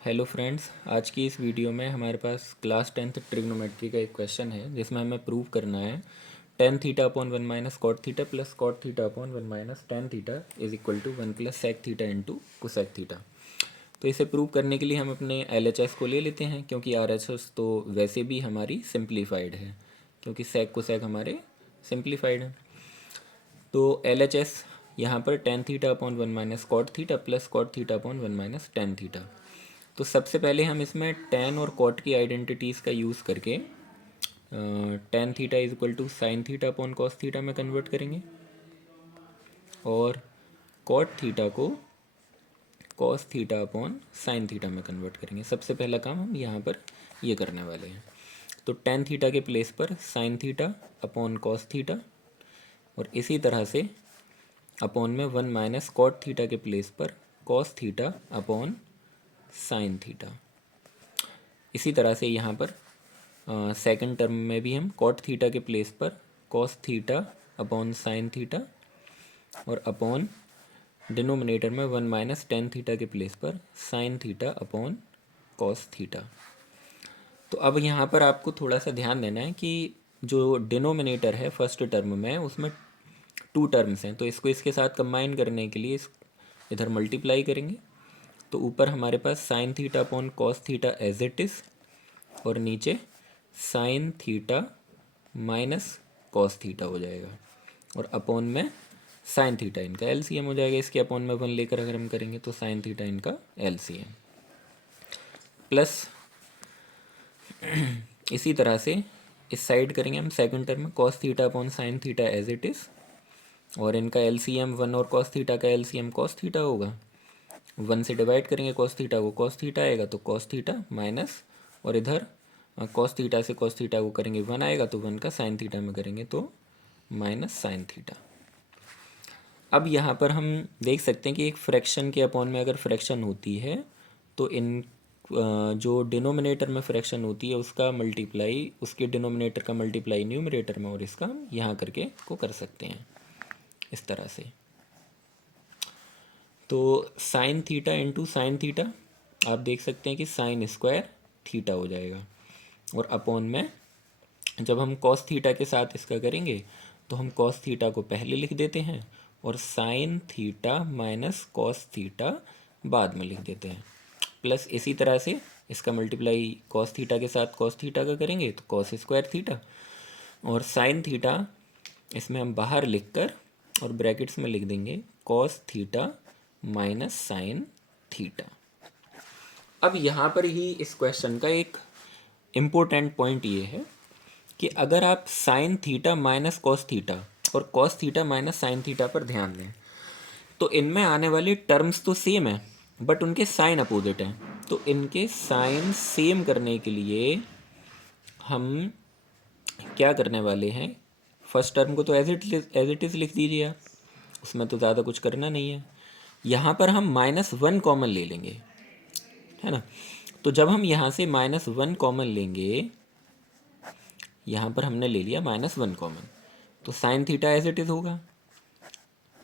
Hello friends, आज की इस वीडियो में हमारे पास क्लास 10th ट्रिग्नोमेट्री का एक क्वेश्चन है जिसमें हमें प्रूव करना है tan theta upon one minus cot theta plus cot theta upon one minus tan theta is equal to one plus sec theta into cosec theta. तो इसे प्रूव करने के लिए हम अपने एल को ले लेते हैं, क्योंकि आर तो वैसे भी हमारी सिंप्लीफाइड है, क्योंकि सेक कोसेक हमारे सिंप्लीफाइड है। तो एल यहाँ पर tan theta upon one minus cot theta plus cot theta upon one minus tan theta. तो सबसे पहले हम इसमें टेन और कॉट की आइडेंटिटीज़ का यूज़ करके tan theta is equal to sine theta upon cos theta में कन्वर्ट करेंगे और कॉट थीटा को cos theta upon sine theta में कन्वर्ट करेंगे। सबसे पहला काम हम यहाँ पर ये करने वाले हैं। तो टेन थीटा के प्लेस पर sign theta upon cos theta, और इसी तरह से अपॉन में वन माइनस कॉट थीटा के प्लेस पर cos theta upon sine theta. इसी तरह से यहाँ पर सेकंड टर्म में भी हम कॉट थीटा के प्लेस पर cos theta upon sine theta, और अपॉन डिनोमिनेटर में वन माइनस टेन थीटा के प्लेस पर sign theta upon cos theta. तो अब यहाँ पर आपको थोड़ा सा ध्यान देना है कि जो डिनोमिनेटर है फर्स्ट टर्म में, उसमें टू टर्म्स हैं, तो इसको इसके साथ कंबाइन करने के लिए इधर मल्टीप्लाई करेंगे। तो ऊपर हमारे पास sine theta upon cos theta as it is, और नीचे sine theta minus cos theta हो जाएगा, और अपॉन में साइन थीटा इनका एलसीएम हो जाएगा। इसके अपॉन में वन लेकर अगर हम करेंगे तो साइन थीटा इनका एलसीएम, प्लस इसी तरह से इस साइड करेंगे हम सेकंड टर्म में cos theta upon sine theta as it is, और इनका एलसीएम वन और कॉस थीटा का एलसीएम कॉस थीटा होगा। वन से डिवाइड करेंगे कॉस थीटा को, कॉस थीटा आएगा तो कॉस थीटा माइनस, और इधर कॉस थीटा से कॉस थीटा को करेंगे वन आएगा तो वन का साइन थीटा में करेंगे तो माइनस साइन थीटा। अब यहाँ पर हम देख सकते हैं कि एक फ्रैक्शन के अपॉन में अगर फ्रैक्शन होती है तो इन जो डिनोमिनेटर में फ्रैक्शन होती है उसका मल्टीप्लाई, उसके डिनोमिनेटर का मल्टीप्लाई न्यूमरेटर में, और इसका हम यहाँ करके को कर सकते हैं इस तरह से। तो sine theta into sine theta आप देख सकते हैं कि साइन स्क्वायर थीटा हो जाएगा, और अपॉन में जब हम कॉस थीटा के साथ इसका करेंगे तो हम कॉस थीटा को पहले लिख देते हैं और sign theta minus cos theta बाद में लिख देते हैं, प्लस इसी तरह से इसका मल्टीप्लाई कॉस थीटा के साथ कॉस थीटा का करेंगे तो कॉस स्क्वायर थीटा, और साइन थीटा इसमें हम बाहर लिख कर और ब्रैकेट्स में लिख देंगे cos theta minus sine theta. अब यहाँ पर ही इस क्वेश्चन का एक इम्पोर्टेंट पॉइंट ये है कि अगर आप sine theta minus cos theta और cos theta minus sine theta पर ध्यान दें तो इनमें आने वाली टर्म्स तो सेम है बट उनके साइन अपोजिट हैं। तो इनके साइन सेम करने के लिए हम क्या करने वाले हैं, फर्स्ट टर्म को तो एज इट इज़ लिख दीजिए आप, उसमें तो ज़्यादा कुछ करना नहीं है। यहाँ पर हम माइनस वन कॉमन ले लेंगे, है ना। तो जब हम यहाँ से माइनस वन कॉमन लेंगे, यहाँ पर हमने ले लिया माइनस वन कॉमन, तो sine theta as it is होगा।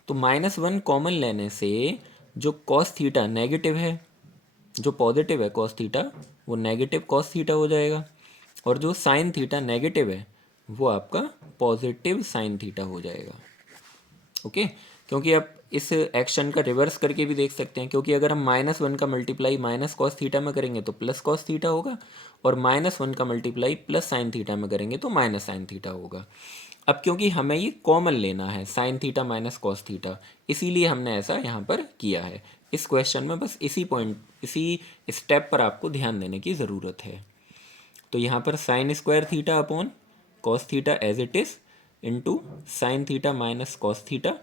तो माइनस वन कॉमन लेने से जो कॉस थीटा नेगेटिव है, जो पॉजिटिव है कॉस थीटा, वो नेगेटिव कॉस थीटा हो जाएगा, और जो साइन थीटा नेगेटिव है वो आपका पॉजिटिव साइन थीटा हो जाएगा। ओके, क्योंकि आप इस एक्शन का रिवर्स करके भी देख सकते हैं, क्योंकि अगर हम माइनस वन का मल्टीप्लाई माइनस कॉस थीटा में करेंगे तो प्लस कॉस थीटा होगा, और माइनस वन का मल्टीप्लाई प्लस साइन थीटा में करेंगे तो माइनस साइन थीटा होगा। अब क्योंकि हमें ये कॉमन लेना है sign theta minus cos theta, इसीलिए हमने ऐसा यहाँ पर किया है। इस क्वेश्चन में बस इसी पॉइंट, इसी स्टेप पर आपको ध्यान देने की ज़रूरत है। तो यहाँ पर sine square theta upon cos theta as it is into sine theta minus cos theta,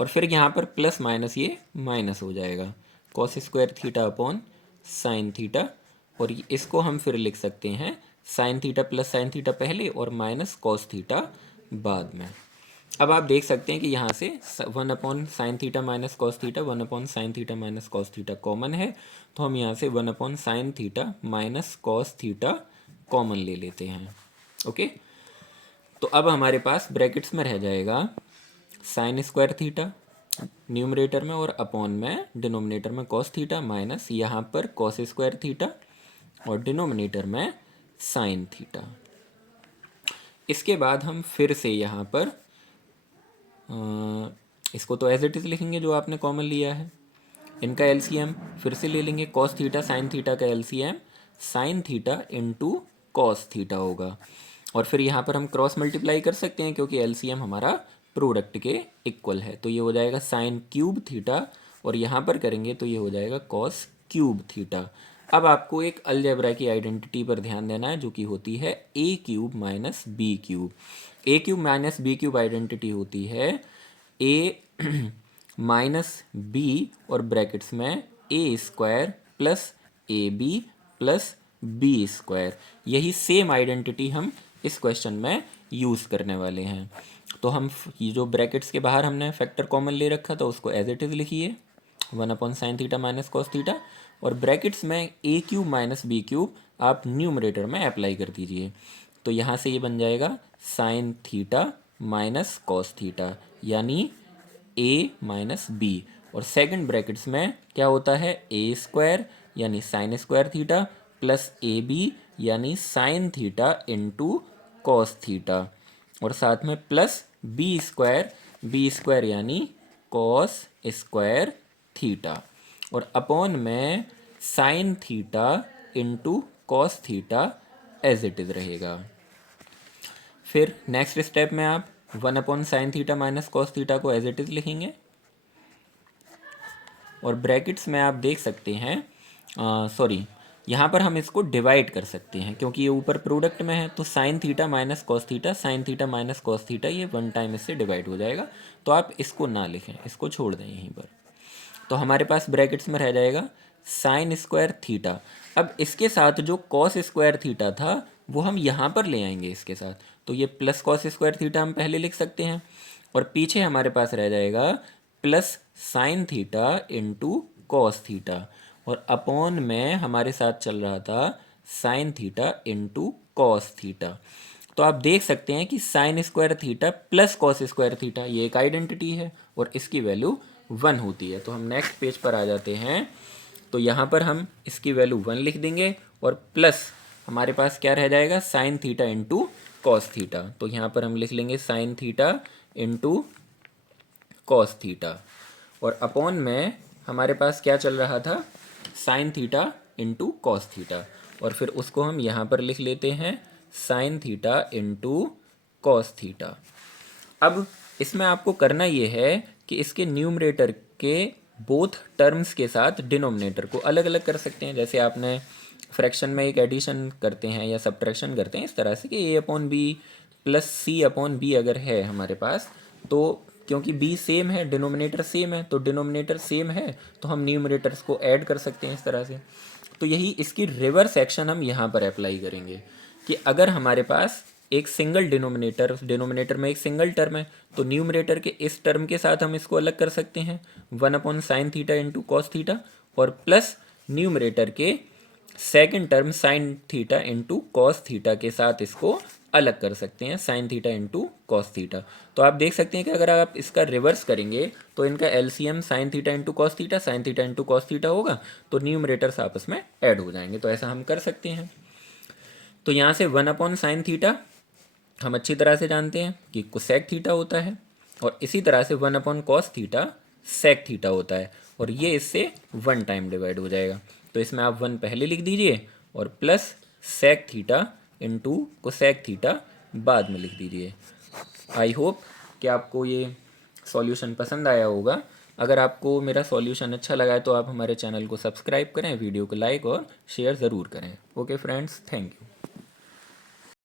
और फिर यहाँ पर प्लस माइनस ये माइनस हो जाएगा, cos square theta upon sine theta, और इसको हम फिर लिख सकते हैं sine theta plus sine theta पहले और माइनस कॉस थीटा बाद में। अब आप देख सकते हैं कि यहाँ से one upon sine theta minus cos theta, one upon sine theta minus cos theta common है, तो हम यहाँ से one upon sine theta minus cos theta common ले लेते हैं। ओके, तो अब हमारे पास ब्रैकेट्स में रह जाएगा साइन स्क्वायर थीटा न्यूमरेटर में और अपॉन में डिनोमिनेटर में कॉस थीटा माइनस यहाँ पर कॉस स्क्वायर थीटा और डिनोमिनेटर में साइन थीटा। इसके बाद हम फिर से यहाँ पर इसको तो एज इट इज़ लिखेंगे जो आपने कॉमन लिया है। इनका एलसीएम फिर से ले लेंगे, कॉस थीटा साइन थीटा का LCM sign theta into cos theta होगा। और फिर यहाँ पर हम क्रॉस मल्टीप्लाई कर सकते हैं क्योंकि एलसीएम हमारा प्रोडक्ट के इक्वल है, तो ये हो जाएगा साइन क्यूब थीटा और यहाँ पर करेंगे तो ये हो जाएगा कॉस क्यूब थीटा। अब आपको एक अलजेब्रा की आइडेंटिटी पर ध्यान देना है जो कि होती है A cube minus B cube. A cube minus B cube identity होती है ए माइनस बी और ब्रैकेट्स में A square plus A B plus B square. यही सेम आइडेंटिटी हम इस क्वेश्चन में यूज़ करने वाले हैं। तो हम ये जो ब्रैकेट्स के बाहर हमने फैक्टर कॉमन ले रखा था उसको एज इट इज़ लिखिए 1/sin theta minus cos theta, और ब्रैकेट्स में A cube minus B cube आप न्यूमरेटर में अप्लाई कर दीजिए। तो यहाँ से ये बन जाएगा sine theta minus cos theta यानी ए माइनस बी, और सेकंड ब्रैकेट्स में क्या होता है ए स्क्वायर यानी sine square theta plus A B यानी sine theta into cos theta, और साथ में प्लस बी स्क्वायर यानी कॉस स्क्वायर थीटा, और अपॉन में sine theta into cos theta as it is रहेगा। फिर नेक्स्ट स्टेप में आप 1/sin theta minus cos theta को एज इट इज़ लिखेंगे, और ब्रैकेट्स में आप देख सकते हैं यहाँ पर हम इसको डिवाइड कर सकते हैं क्योंकि ये ऊपर प्रोडक्ट में है, तो sine theta minus cos theta sine theta minus cos theta ये वन टाइम इससे डिवाइड हो जाएगा, तो आप इसको ना लिखें, इसको छोड़ दें यहीं पर। तो हमारे पास ब्रैकेट्स में रह जाएगा साइन स्क्वायर थीटा। अब इसके साथ जो कॉस स्क्वायर थीटा था वो हम यहाँ पर ले आएंगे इसके साथ, तो ये प्लस कॉस स्क्वायर थीटा हम पहले लिख सकते हैं, और पीछे हमारे पास रह जाएगा plus sign theta into cos theta, और अपॉन में हमारे साथ चल रहा था sign theta into cos theta. तो आप देख सकते हैं कि sign square theta plus cos square theta ये एक आइडेंटिटी है और इसकी वैल्यू 1 होती है। तो हम नेक्स्ट पेज पर आ जाते हैं, तो यहाँ पर हम इसकी वैल्यू 1 लिख देंगे और प्लस हमारे पास क्या रह जाएगा sine theta into cos theta, तो यहाँ पर हम लिख लेंगे sign theta into cos theta, और अपॉन में हमारे पास क्या चल रहा था sign theta into cos theta, और फिर उसको हम यहाँ पर लिख लेते हैं sign theta into cos theta. अब इसमें आपको करना ये है कि इसके न्यूमरेटर के बोथ टर्म्स के साथ डिनोमिनेटर को अलग अलग कर सकते हैं, जैसे आपने फ्रैक्शन में एक एडिशन करते हैं या सब्ट्रैक्शन करते हैं इस तरह से कि a/b प्लस c/b अगर है हमारे पास, तो क्योंकि b सेम है डिनोमिनेटर सेम है, तो डिनोमिनेटर सेम है तो हम न्यूमरेटर्स को ऐड कर सकते हैं इस तरह से। तो यही इसकी रिवर्स एक्शन हम यहाँ पर अप्लाई करेंगे कि अगर हमारे पास एक सिंगल डिनोमिनेटर में एक सिंगल टर्म है तो न्यूमरेटर के इस टर्म के साथ हम इसको अलग कर सकते हैं 1/sin theta into cos theta, और प्लस न्यूमरेटर के second term sign theta into cos theta के साथ इसको अलग कर सकते हैं sign theta into cos theta. तो आप देख सकते हैं कि अगर आप इसका रिवर्स करेंगे तो इनका LCM sign theta into cos theta sine theta into cos theta होगा, तो न्यूमरेटर्स आपस में ऐड हो जाएंगे। तो ऐसा हम कर सकते हैं। तो यहाँ से 1/sin थीटा हम अच्छी तरह से जानते हैं कि कोसेक थीटा होता है, और इसी तरह से 1/cos थीटा सेक थीटा होता है, और ये इससे 1 टाइम डिवाइड हो जाएगा। तो इसमें आप 1 पहले लिख दीजिए और plus sec theta into cosec theta बाद में लिख दीजिए। आई होप कि आपको ये सॉल्यूशन पसंद आया होगा। अगर आपको मेरा सॉल्यूशन अच्छा लगा है तो आप हमारे चैनल को सब्सक्राइब करें, वीडियो को लाइक और शेयर ज़रूर करें। Okay friends, thank you.